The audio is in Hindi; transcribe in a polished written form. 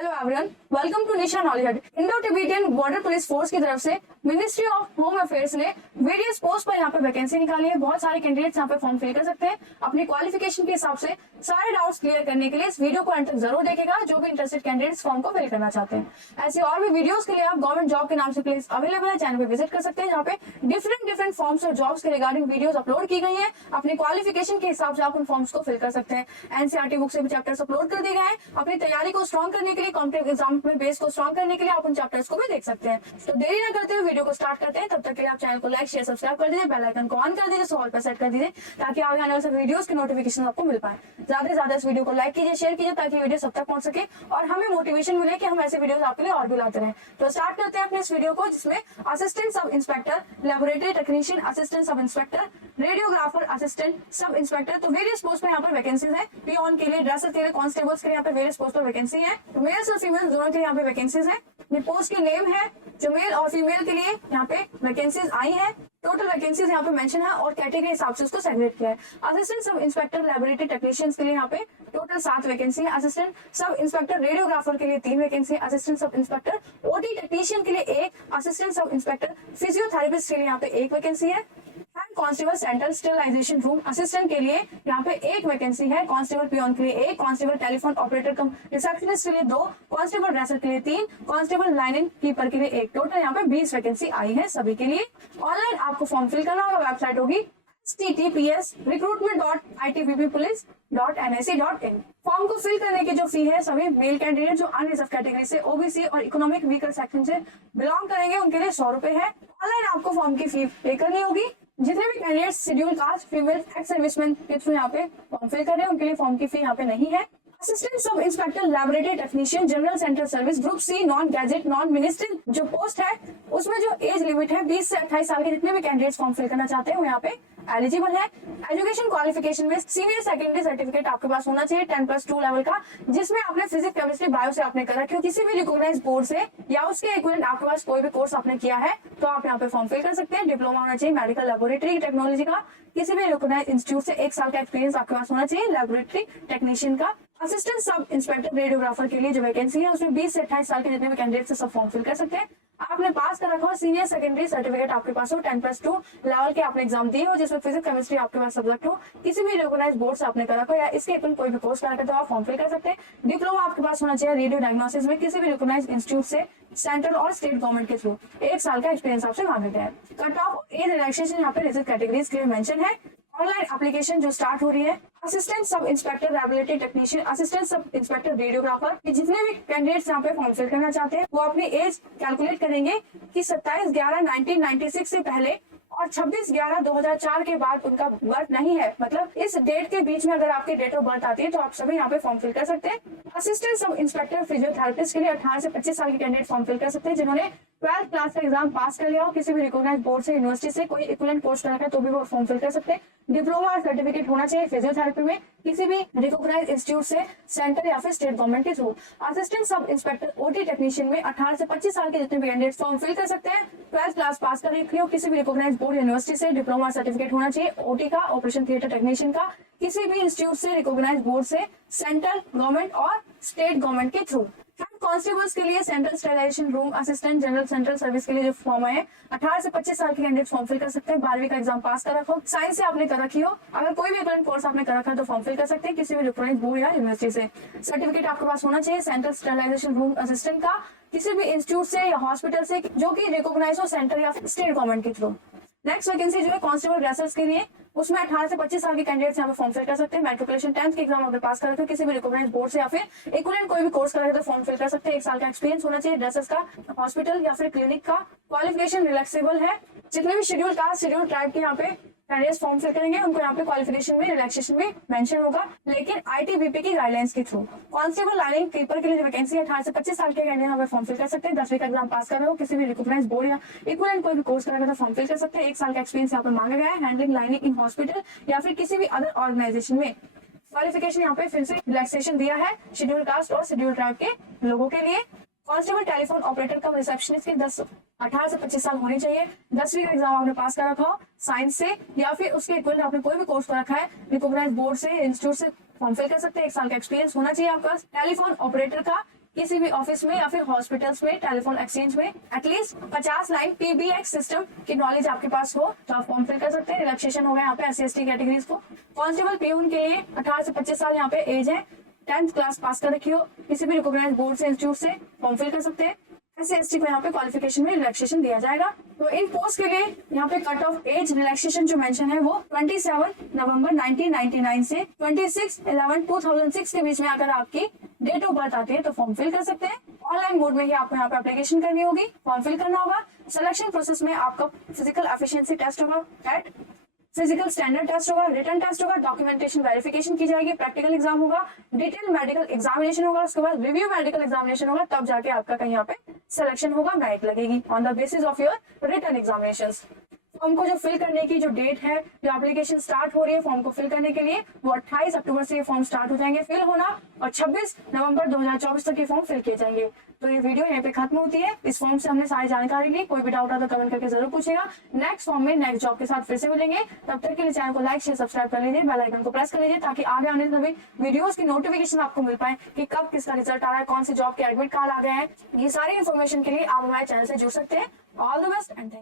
Hello everyone, welcome to Nisha knowledge. Indo Tibetan border police force की तरफ से मिनिस्ट्री ऑफ होम अफेयर्स ने वेरियस पोस्ट पर यहाँ पे वैकेंसी निकाली है। बहुत सारे कैंडिडेट्स यहाँ पे फॉर्म फिल कर सकते हैं अपनी क्वालिफिकेशन के हिसाब से। सारे डाउट्स क्लियर करने के लिए इस वीडियो को अंत तक जरूर देखेगा जो भी इंटरेस्टेड कैंडिडेट्स फॉर्म को फिल करना चाहते हैं। ऐसे और भी वीडियोस के लिए आप गवर्नमेंट जॉब के नाम से प्लीज अवेलेबल है, चैनल पे विजिट कर सकते हैं जहाँ पे डिफरेंट फॉर्म्स और जॉब्स के रिगार्डिंग वीडियोस अपलोड की गई है। अपनी क्वालिफिकेशन के हिसाब से आप उन फॉर्म्स को फिल कर सकते हैं। एनसीईआरटी बुक से भी चैप्टर्स अपलोड कर दिए गए हैं। अपनी तैयारी को स्ट्रॉन्ग करने के लिए, कॉम्पिटिटिव एग्जाम में बेस को स्ट्रॉन्ग करने के लिए आप उन चैप्टर्स को भी देख सकते हैं। तो देरी ना करते हुए वीडियो को स्टार्ट करते हैं। तब तक के लिए आप चैनल को लाइक शेयर सब्सक्राइब कर दीजिए, बेल आइकन को ऑन कर दीजिए, ऑल पर सेट कर दीजिए ताकि आगे आने वाले वीडियोस के नोटिफिकेशन आपको मिल पाए। ज्यादा से ज्यादा इस वीडियो को लाइक कीजिए, शेयर कीजिए ताकि वीडियो सब तक पहुंच सके और हमें मोटिवेशन मिले कि हम ऐसे वीडियोस आपके लिए और भी लाते रहें। तो स्टार्ट करते हैं अपने इस वीडियो को, जिसमें assistant sub inspector, laboratory technician, assistant sub inspector, radiographer, assistant sub inspector, तो वेरियस पोस्ट पर यहाँ पर वैकेंसीज है। पियोन के लिए, ड्रेसर के लिए, कांस्टेबल्स के लिए यहाँ पे वेरियस पोस्ट पर वैकेंसी है। तो मेल्स और फीमेल दोनों के लिए यहाँ पे वैकेंसीज है। ये पोस्ट के नेम है जो मेल और फीमेल के लिए यहाँ पे वैकेंसीज आई है। टोटल वैकेंसीज यहाँ पे मेंशन है और कैटेगरी हिसाब से उसको सेग्रीगेट किया है। Assistant sub inspector laboratory technicians के लिए यहाँ पे टोटल 7 वैकेंसी है। असिस्टेंट सब इंस्पेक्टर रेडियोग्राफर के लिए 3 वैकेंसी है। Assistant sub inspector OT technician के लिए 1, असिस्टेंट सब इंस्पेक्टर फिजियोथेरेपिस्ट के लिए यहाँ पे 1 वैकेंसी है। Constable central sterilisation room assistant के लिए यहाँ पे 1 वैकेंसी है। कांस्टेबल पियोन के लिए 1, कांस्टेबल टेलीफोन ऑपरेटर कम रिसेप्शनिस्ट के लिए 2, कांस्टेबल ड्रेसर के लिए 3, कांस्टेबल लाइन कीपर के लिए 1। टोटल यहाँ पे 20 वैकेंसी आई है सभी के लिए। ऑनलाइन आपको फॉर्म फिल करना होगा। वेबसाइट होगी https://recruitment.itbppolice.nic.in। फॉर्म को फिल करने की जो फी है, सभी मेल कैंडिडेट जो अनरिजर्व कैटेगरी से, ओबीसी और इकोनॉमिक वीकर सेक्शन से बिलोंग करेंगे उनके लिए 100 रुपए है। ऑनलाइन आपको फॉर्म की फी पे करनी होगी। जितने भी candidate schedule caste, female, ex serviceman के थ्रू यहाँ पे फॉर्म फिल कर रहे हैं उनके लिए फॉर्म की फी यहाँ पे नहीं है। Assistant sub inspector laboratory technician general central service group C non gazetted non ministerial जो पोस्ट है, उसमें जो एज लिमिट है 20 से 28 साल के जितने भी कैंडिडेट्स फॉर्म फिल करना चाहते हैं वो यहाँ पे एलिजिबल है। एजुकेशन क्वालिफिकेशन में सीनियर सेकेंडरी सर्टिफिकेट आपके पास होना चाहिए 10+2 लेवल का, जिसमें आपने फिजिक्स, केमिस्ट्री, बायो से आपने कर रखी हो किसी भी रिकॉग्नाइज्ड बोर्ड से, या उसके इक्विवेलेंट आपके पास कोई भी कोर्स आपने किया है तो आप यहाँ पे फॉर्म फिल कर सकते हैं। डिप्लोमा होना चाहिए मेडिकल लैबोरेटरी टेक्नोलॉजी का, किसी भी रिकॉग्नाइज्ड इंस्टीट्यूट से 1 साल का एक्सपीरियंस आपके पास होना चाहिए लैबोरेटरी टेक्नीशियन का। असिस्टेंट सब इंस्पेक्टर रेडियोग्राफर के लिए जो वैकेंसी है उसमें 20 से 28 साल के जितने भी कैंडिडेट सब फॉर्म फिल कर सकते हैं। आपने पास कर रखा हो, सीनियर सेकेंडरी सर्टिफिकेट आपके पास हो, 10+2 लेवल के आपने एग्जाम दिए हो जिसमें फिजिक्स केमिस्ट्री आपके पास सब्जेक्ट हो, किसी भी रिकॉग्नाइज्ड बोर्ड से आपने कर रखा हो या इसके अपन कोई भी कोर्स कर रखा तो आप फॉर्म फिल कर सकते हैं। डिप्लोमा आपके पास होना चाहिए रेडियो डायग्नोसिस में किसी भी रिकॉग्नाइज्ड इंस्टीट्यूट से, सेंट्रल और स्टेट गवर्नमेंट के थ्रू। 1 साल का एक्सपीरियंस आपसे मांगा गया है। कट ऑफ एज रिलैक्सेशन यहाँ पे रिजर्व कैटेगरीज के लिए मेंशन है। ऑनलाइन एप्लीकेशन जो स्टार्ट हो रही है, assistant sub inspector laboratory technician, assistant sub inspector radiographer, जितने भी कैंडिडेट्स यहाँ पे फॉर्म फिल करना चाहते हैं वो अपनी एज कैलकुलेट करेंगे कि 27/11/1996 से पहले और 26/11/2004 के बाद उनका बर्थ नहीं है, मतलब इस डेट के बीच में अगर आपकी डेट ऑफ बर्थ आती है तो आप सभी यहाँ पे फॉर्म फिल कर सकते हैं। असिस्टेंट सब इंस्पेक्टर फिजियोथेरेपिस्ट के लिए 18 से 25 साल के कैंडिडेट फॉर्म फिल कर सकते हैं जिन्होंने 12th क्लास का एग्जाम पास कर लिया हो, किसी भी रिकॉग्नाइज्ड बोर्ड से, यूनिवर्सिटी से कोई इक्विवेलेंट कोर्स कर रखा है तो भी वो फॉर्म फिल कर सकते हैं। डिप्लोमा सर्टिफिकेट होना चाहिए फिजियोथेरेपी में किसी भी रिकॉग्नाइज्ड इंस्टीट्यूट से, सेंटर या फिर स्टेट गवर्नमेंट के through. Assistant sub inspector OT technician में 18 से 25 साल के जितने भी कैंडिडेट फॉर्म फिल कर सकते हैं। 12th क्लास पास कर रखी हो, किसी भी रिकॉग्नाइज्ड बोर्ड यूनिवर्सिटी से, डिप्लोमा सर्टिफिकेट होना चाहिए ओटी का, ऑपरेशन थिएटर टेक्नीशियन का, किसी भी इंस्टीट्यूट से, रिकॉग्नाइज्ड बोर्ड से, सेंट्रल गवर्नमेंट और स्टेट गवर्नमेंट के थ्रू। कांस्टेबल्स के लिए central sterilisation room assistant general central service के लिए जो फॉर्म है 18 से 25 साल के कैंडिडेट फॉर्म फिल कर सकते हैं। 12वीं का एग्जाम पास कर रखो, साइंस से आपने कर रखी हो, अगर कोई भी इक्विवेलेंट कोर्स आपने कर रखा है तो फॉर्म फिल कर सकते हैं किसी भी रिकॉग्नाइज्ड बोर्ड या यूनिवर्सिटी से। सर्टिफिकेट आपके पास होना चाहिए सेंट्रल स्टेरिलाइजेशन रूम असिस्टेंट का, किसी भी इंस्टीट्यूट से या हॉस्पिटल से जो कि रिकॉग्नाइज हो सेंटर या स्टेट गवर्नमेंट के थ्रू। नेक्स्ट वैकेंसी जो है कांस्टेबल ड्रेसर्स के लिए, उसमें 18 से 25 साल के कैंडिडेट्स यहाँ पे फॉर्म फिल कर सकते हैं। मैट्रिकुलेशन 10th के एग्जाम अगर पास कर रखे हो, किसी भी रिकॉग्नाइज्ड बोर्ड से या फिर इक्विवेलेंट कोई भी कोर्स कर रहे तो फॉर्म फिल कर सकते हैं। 1 साल का एक्सपीरियंस होना चाहिए ड्रेसर्स का, हॉस्पिटल या फिर क्लिनिक का। क्वालिफिकेशन रिलैक्सेबल है, जितने भी शेड्यूल कास्ट, शेड्यूल ट्राइब के यहाँ पे कैंडिडेट्स फॉर्म फिल करेंगे उनको यहाँ पे क्वालिफिकेशन में रिलैक्सेशन में मेंशन होगा, लेकिन आईटीबीपी की गाइडलाइंस के थ्रू। कांस्टेबल लाइन कीपर के लिए जो वैकेंसी है 18 से 25 साल के कैंडिडेट यहाँ पे फॉर्म फिल कर सकते हैं। 10वीं का एग्जाम पास कर रहे हो, किसी भी रिकॉग्नाइज्ड बोर्ड या इक्विवेलेंट कोई भी कोर्स कर रहे हो तो फॉर्म फिल कर सकते हैं। 1 साल का एक्सपीरियंस यहाँ पे मांगा गया है हैंडलिंग लाइनिंग इन हॉस्पिटल या फिर किसी भी अदर ऑर्गेनाइजेशन में। क्वालिफिकेशन यहाँ पे फिर से रिलैक्सेशन दिया है शेड्यूल कास्ट और शेड्यूल ट्राइब के लोगों के लिए। कांस्टेबल टेलीफोन ऑपरेटर कम रिसेप्शनिस्ट की 18 से 25 साल होनी चाहिए। 10वीं का एग्जाम आपने पास कर रखा हो साइंस से या फिर उसके इक्विवेलेंट आपने कोई भी कोर्स कर रखा है रिकॉग्नाइज्ड बोर्ड से, इंस्टीट्यूट से फॉर्म फिल कर सकते हैं। 1 साल का एक्सपीरियंस होना चाहिए आपके पास। टेलीफोन ऑपरेटर का किसी भी ऑफिस में या फिर हॉस्पिटल्स में, टेलीफोन एक्सचेंज में एटलीस्ट 50 लाइन पीबीएक्स सिस्टम की नॉलेज आपके पास हो तो आप फॉर्म फिल कर सकते हैं। रिलैक्सेशन हो गया यहाँ पे SC/ST कैटेगरीज को। कांस्टेबल पीयून के लिए 18 से 25 साल यहाँ पे एज है, 10th क्लास पास कर रखी हो, किसी भी रिकॉग्नाइज्ड बोर्ड से, इंस्टीट्यूट से फॉर्म फिल कर सकते हैं। SC/ST को यहाँ पे क्वालिफिकेशन में रिलैक्सेशन दिया जाएगा। तो इन पोस्ट के लिए यहाँ पे कट ऑफ एज रिलैक्सेशन जो मेंशन है वो 27 नवंबर 1999 से 26/11/2006 के बीच में अगर आपकी डेट ऑफ बर्थ आती है तो फॉर्म फिल कर सकते हैं। ऑनलाइन मोड में ही आपको यहाँ पे एप्लीकेशन करनी होगी, फॉर्म फिल करना होगा। सिलेक्शन प्रोसेस में आपका फिजिकल एफिशिएंसी टेस्ट होगा, कैट फिजिकल स्टैंडर्ड टेस्ट होगा, रिटन टेस्ट होगा, डॉक्यूमेंटेशन वेरिफिकेशन की जाएगी, प्रैक्टिकल एग्जाम होगा, डिटेल मेडिकल एग्जामिनेशन होगा, उसके बाद रिव्यू मेडिकल एग्जामिनेशन होगा, तब जाके आपका कहीं यहाँ पे सिलेक्शन होगा, मेरिट लगेगी on the basis of your written examinations. Form को जो फिल करने की जो डेट है, जो एप्लीकेशन स्टार्ट हो रही है फॉर्म को फिल करने के लिए, वो 28 अक्टूबर से ये फॉर्म स्टार्ट हो जाएंगे फिल होना और 26 नवंबर 2024 तक ये फॉर्म फिल किए जाएंगे। तो ये वीडियो यहीं पे खत्म होती है। इस फॉर्म से हमने सारी जानकारी ली, कोई भी डाउट आता तो कमेंट करके जरूर पूछेगा। नेक्स्ट फॉर्म में नेक्स्ट जॉब के साथ फिर से मिलेंगे, तब तक के लिए चैनल को लाइक शेयर सब्सक्राइब कर लीजिए, बेल आइकन को प्रेस कर लीजिए ताकि आगे आने वाले वीडियोस की नोटिफिकेशन आपको मिल पाए कि कब किसका रिजल्ट आ रहा है, कौन सी जॉब के एडमिट कार्ड आ गए हैं। ये सारी इन्फॉर्मेशन के लिए आप हमारे चैनल से जुड़ सकते हैं। All the best and